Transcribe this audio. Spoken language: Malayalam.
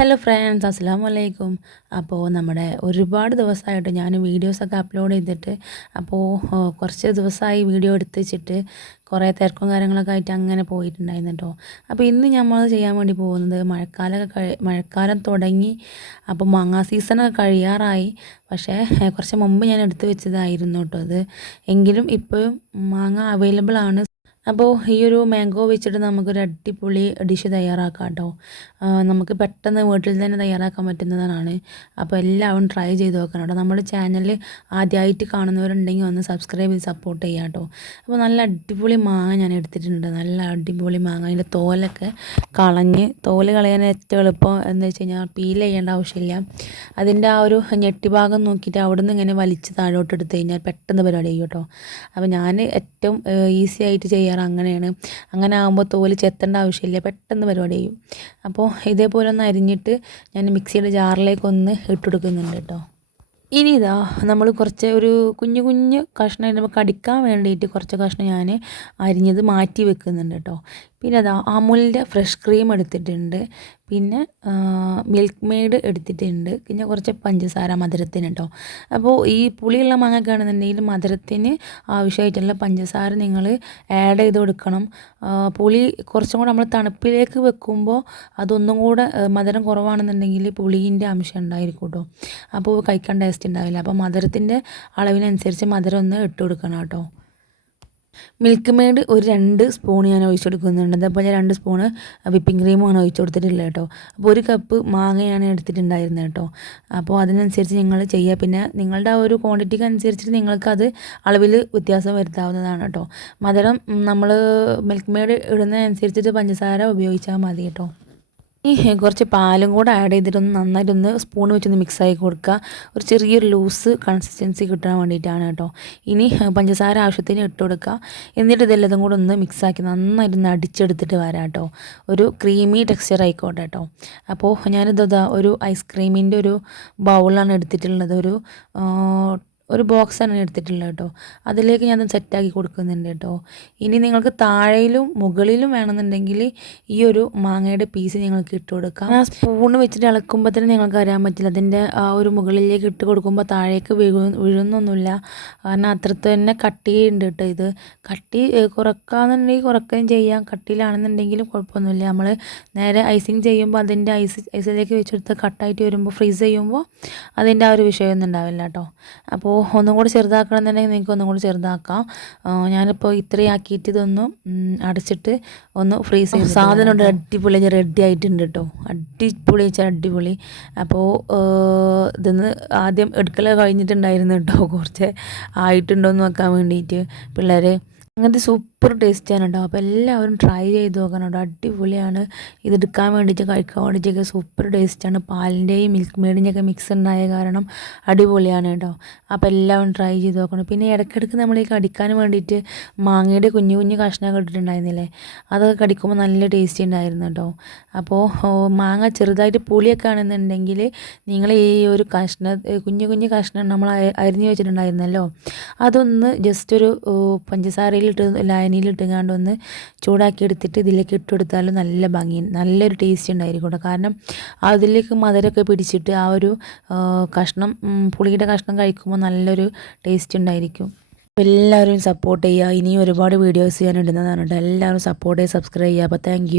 ഹലോ ഫ്രണ്ട്സ്, അസ്സലാമു അലൈക്കും. അപ്പോൾ നമ്മുടെ ഒരുപാട് ദിവസമായിട്ട് ഞാൻ വീഡിയോസൊക്കെ അപ്ലോഡ് ചെയ്തിട്ട് കുറച്ച് ദിവസമായി വീഡിയോ എടുത്ത് വെച്ചിട്ട് കുറേ തിരക്കും കാര്യങ്ങളൊക്കെ ആയിട്ട് അങ്ങനെ പോയിട്ടുണ്ടായിരുന്നു കേട്ടോ. അപ്പോൾ ഇന്ന് നമ്മൾ ചെയ്യാൻ വേണ്ടി പോകുന്നത് മഴക്കാലം തുടങ്ങി. അപ്പോൾ മാങ്ങ സീസണൊക്കെ കഴിയാറായി. പക്ഷേ കുറച്ച് മുമ്പ് ഞാൻ എടുത്ത് വെച്ചതായിരുന്നു കേട്ടോ അത്. എങ്കിലും ഇപ്പോഴും മാങ്ങ അവൈലബിൾ ആണ്. അപ്പോൾ ഈ ഒരു മാംഗോ വെച്ചിട്ട് നമുക്കൊരു അടിപൊളി ഡിഷ് തയ്യാറാക്കാം കേട്ടോ. നമുക്ക് പെട്ടെന്ന് വീട്ടിൽ തന്നെ തയ്യാറാക്കാൻ പറ്റുന്നതാണ്. അപ്പോൾ എല്ലാവരും ട്രൈ ചെയ്ത് നോക്കണം കേട്ടോ. നമ്മുടെ ചാനൽ ആദ്യമായിട്ട് കാണുന്നവരുണ്ടെങ്കിൽ ഒന്ന് സബ്സ്ക്രൈബ് ചെയ്ത് സപ്പോർട്ട് ചെയ്യാം കേട്ടോ. അപ്പോൾ നല്ല അടിപൊളി മാങ്ങ ഞാൻ എടുത്തിട്ടുണ്ട്. നല്ല അടിപൊളി മാങ്ങ. അതിൻ്റെ തോലൊക്കെ തോല് കളയാൻ ഏറ്റവും എളുപ്പം എന്ന് വെച്ച് കഴിഞ്ഞാൽ പീൽ ചെയ്യേണ്ട ആവശ്യമില്ല. അതിൻ്റെ ആ ഒരു ഞെട്ടി ഭാഗം നോക്കിയിട്ട് അവിടെ നിന്ന് ഇങ്ങനെ വലിച്ച് താഴോട്ട് എടുത്ത് കഴിഞ്ഞാൽ പെട്ടെന്ന് പരിപാടി ചെയ്യും കേട്ടോ. അപ്പോൾ ഞാൻ ഏറ്റവും ഈസി ആയിട്ട് ചെയ്യാറ് അങ്ങനെയാണ്. അങ്ങനെ ആകുമ്പോൾ തോല് ചെത്തേണ്ട ആവശ്യമില്ല, പെട്ടെന്ന് പരിപാടി ചെയ്യും. അപ്പോൾ ഇതേപോലെ ഒന്ന് അരിഞ്ഞിട്ട് ഞാൻ മിക്സിയുടെ ജാറിലേക്കൊന്ന് ഇട്ടുകൊടുക്കുന്നുണ്ട് കേട്ടോ. ഇനി ഇതാ നമ്മൾ ഒരു കുഞ്ഞു കുഞ്ഞു കഷ്ണം നമുക്ക് കടിക്കാൻ വേണ്ടിയിട്ട് കുറച്ച് കഷ്ണം ഞാൻ അരിഞ്ഞത് മാറ്റി വെക്കുന്നുണ്ട് കേട്ടോ. പിന്നെ അതാ അമുലിൻ്റെ ഫ്രഷ് ക്രീം എടുത്തിട്ടുണ്ട്. പിന്നെ മിൽക്ക് മെയ്ഡ് എടുത്തിട്ടുണ്ട്. പിന്നെ കുറച്ച് പഞ്ചസാര മധുരത്തിന് കേട്ടോ. അപ്പോൾ ഈ പുളിയുള്ള മാങ്ങയൊക്കെയാണെന്നുണ്ടെങ്കിൽ മധുരത്തിന് ആവശ്യമായിട്ടുള്ള പഞ്ചസാര നിങ്ങൾ ആഡ് ചെയ്ത് കൊടുക്കണം. പുളി കുറച്ചും കൂടെ നമ്മൾ തണുപ്പിലേക്ക് വെക്കുമ്പോൾ അതൊന്നും കൂടെ മധുരം കുറവാണെന്നുണ്ടെങ്കിൽ പുളീൻ്റെ അംശം ഉണ്ടായിരിക്കും കേട്ടോ. അപ്പോൾ കഴിക്കാൻ ടേസ്റ്റ് ഉണ്ടാവില്ല. അപ്പോൾ മധുരത്തിൻ്റെ അളവിനനുസരിച്ച് മധുരം ഒന്ന് ഇട്ട് കൊടുക്കണം കേട്ടോ. മിൽക്ക് മെയ്ഡ് ഒരു 2 സ്പൂൺ ഞാൻ ഒഴിച്ചു കൊടുക്കുന്നുണ്ട്. അതേപോലെ 2 സ്പൂണ് വിപ്പിംഗ് ക്രീമാണ് ഒഴിച്ചു കൊടുത്തിട്ടുള്ളത് കേട്ടോ. അപ്പോൾ 1 കപ്പ് മാങ്ങയാണ് എടുത്തിട്ടുണ്ടായിരുന്നത് കേട്ടോ. അപ്പോൾ അതിനനുസരിച്ച് നിങ്ങൾ ചെയ്യുക. പിന്നെ നിങ്ങളുടെ ആ ഒരു ക്വാണ്ടിറ്റിക്ക് അനുസരിച്ചിട്ട് നിങ്ങൾക്കത് അളവിൽ വ്യത്യാസം വരുത്താവുന്നതാണ് കേട്ടോ. മധുരം നമ്മൾ മിൽക്ക് മെയ്ഡ് ഇടുന്നതനുസരിച്ചിട്ട് പഞ്ചസാര ഉപയോഗിച്ചാൽ മതി കേട്ടോ. കുറച്ച് പാലും കൂടെ ആഡ് ചെയ്തിട്ടൊന്ന് നന്നായിട്ടൊന്ന് സ്പൂൺ വെച്ചൊന്ന് മിക്സാക്കി കൊടുക്കുക. ഒരു ചെറിയൊരു ലൂസ് കൺസിസ്റ്റൻസി കിട്ടാൻ വേണ്ടിയിട്ടാണ് കേട്ടോ. ഇനി പഞ്ചസാര ആവശ്യത്തിന് ഇട്ട് കൊടുക്കുക. എന്നിട്ട് ഇതെല്ലാം കൂടെ ഒന്ന് മിക്സാക്കി നന്നായിട്ടൊന്ന് അടിച്ചെടുത്തിട്ട് വരാം കേട്ടോ. ഒരു ക്രീമി ടെക്സ്ചർ ആയിക്കോട്ടെ കേട്ടോ. അപ്പോൾ ഞാനിതാ ഒരു ഐസ്ക്രീമിൻ്റെ ഒരു ബൗളാണ് എടുത്തിട്ടുള്ളത്. ഒരു ബോക്സാണ് എടുത്തിട്ടുള്ളത് കേട്ടോ. അതിലേക്ക് ഞാൻ സെറ്റാക്കി കൊടുക്കുന്നുണ്ട് കേട്ടോ. ഇനി നിങ്ങൾക്ക് താഴെയിലും മുകളിലും വേണമെന്നുണ്ടെങ്കിൽ ഈ ഒരു മാങ്ങയുടെ പീസ് നിങ്ങൾക്ക് ഇട്ട് കൊടുക്കാം. ആ സ്പൂണ് വെച്ചിട്ട് ഇളക്കുമ്പോൾ തന്നെ നിങ്ങൾക്ക് അറിയാൻ പറ്റില്ല. അതിൻ്റെ ആ ഒരു മുകളിലേക്ക് ഇട്ട് കൊടുക്കുമ്പോൾ താഴേക്ക് വീഴുന്നൊന്നുമില്ല. കാരണം അത്രത്ത് തന്നെ കട്ടിയുണ്ട് കേട്ടോ. ഇത് കട്ടി കുറക്കാന്നുണ്ടെങ്കിൽ കുറക്കുകയും ചെയ്യാം. കട്ടിയിലാണെന്നുണ്ടെങ്കിലും കുഴപ്പമൊന്നുമില്ല. നമ്മൾ നേരെ ഐസിങ് ചെയ്യുമ്പോൾ അതിൻ്റെ ഐസിലേക്ക് വെച്ചെടുത്ത് കട്ടായിട്ട് വരുമ്പോൾ ഫ്രീസ് ചെയ്യുമ്പോൾ അതിൻ്റെ ആ ഒരു വിഷയമൊന്നും ഉണ്ടാവില്ല കേട്ടോ. അപ്പോൾ ഒന്നും കൂടി ചെറുതാക്കണമെന്നുണ്ടെങ്കിൽ നിങ്ങൾക്ക് ഒന്നും കൂടി ചെറുതാക്കാം. ഞാനിപ്പോൾ ഇത്രയും ആക്കിയിട്ട് ഇതൊന്ന് അടച്ചിട്ട് ഒന്ന് ഫ്രീസ് ചെയ്ത് സാധനം ഉണ്ട്. അടിപൊളി റെഡി ആയിട്ടുണ്ട് കേട്ടോ. അടിപൊളി വെച്ചാൽ അടിപൊളി. അപ്പോൾ ഇതൊന്ന് ആദ്യം എടുക്കൽ കഴിഞ്ഞിട്ടുണ്ടായിരുന്നു കേട്ടോ. കുറച്ച് ആയിട്ടുണ്ടോ എന്ന് നോക്കാൻ വേണ്ടിയിട്ട് പിള്ളേർ അങ്ങനത്തെ സൂപ്പർ ടേസ്റ്റാണ് കേട്ടോ. അപ്പോൾ എല്ലാവരും ട്രൈ ചെയ്ത് നോക്കണം കേട്ടോ. അടിപൊളിയാണ്. ഇതെടുക്കാൻ വേണ്ടിയിട്ട് കഴിക്കാൻ വേണ്ടിയിട്ടൊക്കെ സൂപ്പർ ടേസ്റ്റാണ്. പാലിൻ്റെയും മിൽക്ക് മെയ്ഡിൻ്റെയൊക്കെ മിക്സ് ഉണ്ടായ കാരണം അടിപൊളിയാണ് കേട്ടോ. അപ്പോൾ എല്ലാവരും ട്രൈ ചെയ്ത് നോക്കണം. പിന്നെ ഇടയ്ക്കിടയ്ക്ക് നമ്മൾ ഈ കടിക്കാൻ വേണ്ടിയിട്ട് മാങ്ങയുടെ കുഞ്ഞു കുഞ്ഞു കഷ്ണമൊക്കെ ഇട്ടിട്ടുണ്ടായിരുന്നില്ലേ, അതൊക്കെ കടിക്കുമ്പോൾ നല്ല ടേസ്റ്റി ഉണ്ടായിരുന്നു കേട്ടോ. അപ്പോൾ മാങ്ങ ചെറുതായിട്ട് പുളിയൊക്കെ ആണെന്നുണ്ടെങ്കിൽ നിങ്ങൾ ഈ ഒരു കുഞ്ഞു കുഞ്ഞു കഷ്ണം നമ്മൾ അരിഞ്ഞ് വെച്ചിട്ടുണ്ടായിരുന്നല്ലോ, അതൊന്ന് ജസ്റ്റ് ഒരു പഞ്ചസാരയിലിട്ട് ലായനിയിലിട്ടുകൊണ്ട് ഒന്ന് ചൂടാക്കി എടുത്തിട്ട് ഇതിലേക്ക് ഇട്ട് കൊടുത്താലും നല്ല ഭംഗി നല്ലൊരു ടേസ്റ്റ് ഉണ്ടായിരിക്കും കേട്ടോ. കാരണം അതിലേക്ക് മധുരമൊക്കെ പിടിച്ചിട്ട് ആ ഒരു പുളിയുടെ കഷ്ണം കഴിക്കുമ്പോൾ നല്ലൊരു ടേസ്റ്റ് ഉണ്ടായിരിക്കും. എല്ലാവരും സപ്പോർട്ട് ചെയ്യുക. ഇനിയും ഒരുപാട് വീഡിയോസ് ഞാൻ ഇടുന്നതാണ് കേട്ടോ. എല്ലാവരും സപ്പോർട്ട് ചെയ്യുക, സബ്സ്ക്രൈബ് ചെയ്യുക. അപ്പോൾ താങ്ക് യു.